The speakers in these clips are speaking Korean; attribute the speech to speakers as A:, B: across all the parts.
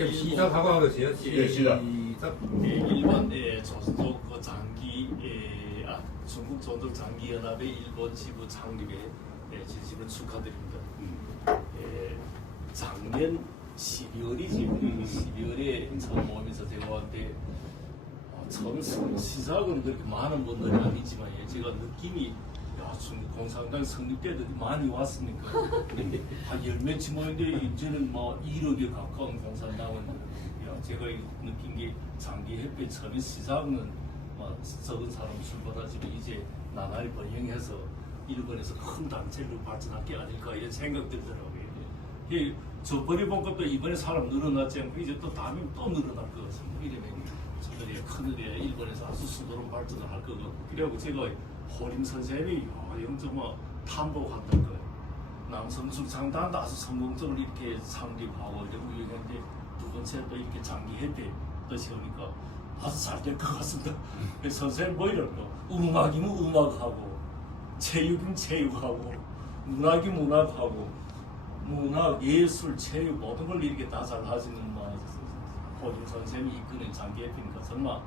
A: 그럼 시작하고 하겠어요.
B: 예, 시작.
A: 시작.
C: 예, 일본의 조선족 그 장기 예, 아, 중국 조선족 장기 연합의 일본 지부 창립에 예, 진심으로 축하드립니다. 예, 작년 12월이지 12월에 처음 오면서 대화한테 어, 처음 성- 시작은 그렇게 많은 분들이 아니지만 예, 제가 느낌이 야, 중국 공산당 성립 때도 많이 왔으니까 한 열몇치 모였는데 이제는 뭐 1억에 가까운 공산당은 야, 제가 느낀 게 장기 햇볕 처음에 시작은 뭐 적은 사람 출발하지만 이제 나날이 번영해서 일본에서 큰 단체로 발전할 게 아닐까 이런 생각 들더라고요. 예, 저 버려본 것도 이번에 사람 늘어났지 않고 이제 또 다음에 또 늘어날 것 같습니다. 이러 면 저들이 큰일에 일본에서 아주 수도로 발전을 할것 같고 그래갖고 제가 호림 선생님이 영점 뭐 탐복한다는 거예요. 남성숙 장단도 아주 성공적으로 이렇게 창립하고 이제 우영인데 두 번째 또 이렇게 장기 협회 뜻이 오니까 아주 잘 될 것 같습니다. 그래서 선생님 뭐 이럴까? 음악이면 음악하고 체육이면 체육하고 문학이면 문학하고 문학, 예술, 체육 모든 걸 이렇게 다 잘 하시는 뭐 호림 선생님이 이끄는 장기 협회니까 정말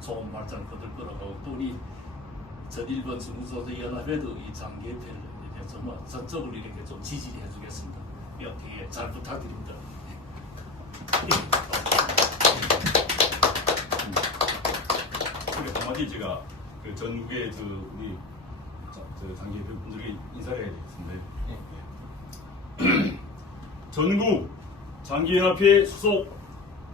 C: 좋은 발전 거둘 거라고 또 우리 전 일본 중국소도 연합회도 이 장기 협회를 이제 정말 전적으로 이렇게 좀 지지해 주겠습니다. 이렇게 잘 부탁드립니다.
B: 그래 한마디 제가 그 전국의 그 우리 자, 저 장기 분들에게 인사를 해야 되겠습니다. 예. 전국 장기연합회 소속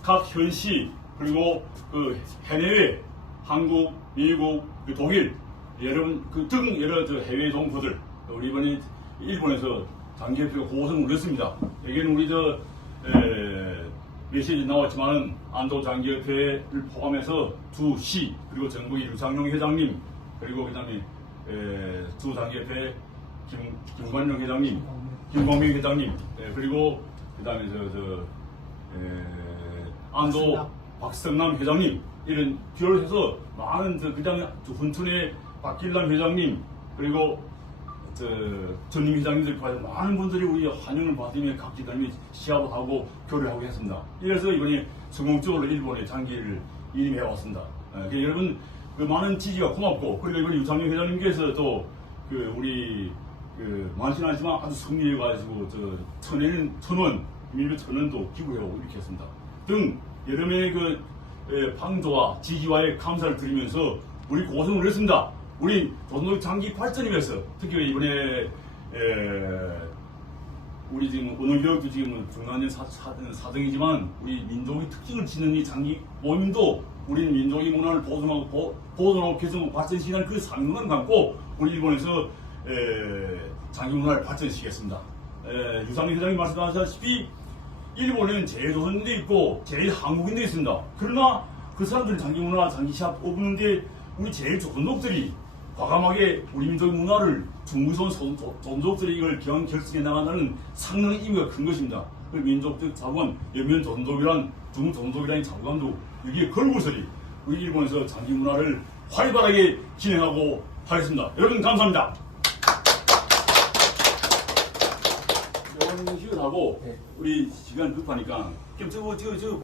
B: 각 현시 그리고 그 해내외 한국, 미국, 그 독일 여러분 그등 여러 저 해외 동포들 우리 이번에 일본에서 장기협회가 고성을 올렸습니다. 여기는 우리 저 에, 메시지 나왔지만은 안도 장기협회를 포함해서 두 시 그리고 전국의 유상용 회장님 그리고 그다음에 에, 두 장기협회 김 김관용 회장님, 김광민 회장님 에, 그리고 그다음에 저 저 안도 박성남 회장님 이런 비롯해서 많은 저 그다음에 저 훈춘의 박길남 회장님 그리고 저 전임 회장님들 과연 많은 분들이 우리 환영을 받으며 각 기관이 시합을 하고 교류를 하고 했습니다. 이래서 이번에 성공적으로 일본에 장기를 이임해 왔습니다. 어, 그 여러분 그 많은 지지가 고맙고 그리고 이번에 유상민 회장님께서 또그 우리 그 많지는 않지만 아주 승리해가지고 저 천엔 천원 밀배 천원도 기부해오고 이렇게 했습니다. 등 여러 명의 그 에, 방조와 지지와의 감사를 드리면서 우리 고성을 했습니다. 우리 조선족 장기 발전을 위해서 특히 이번에 에, 우리 지금 언어교육도 지금 중간년 사, 사, 사정이지만 우리 민족의 특징을 지닌 이 장기 모임도 우리 민족의 문화를 보존하고 보, 보존하고 개선하고 발전시키는 그 사명을 갖고 우리 일본에서 에, 장기 문화를 발전시키겠습니다. 에, 유상민 회장님 말씀하셨다시피 일본은 제일 조선인도 있고 제일 한국인도 있습니다. 그러나 그 사람들은 장기 문화, 장기 시합 뽑는데 우리 제일 조선족들이 과감하게 우리 민족의 문화를 중국선 전족들이 이걸 경 결승해 나간다는 상당히 의미가 큰 것입니다. 그 민족적 자본, 연면 전족이란 중국 전족이라는 자부감도 여기에 걸고서리 우리 일본에서 장기 문화를 활발하게 진행하고 하겠습니다. 여러분 감사합니다. 영훈 휴하고 우리 시간 급하니까 좀 저거 저거 저거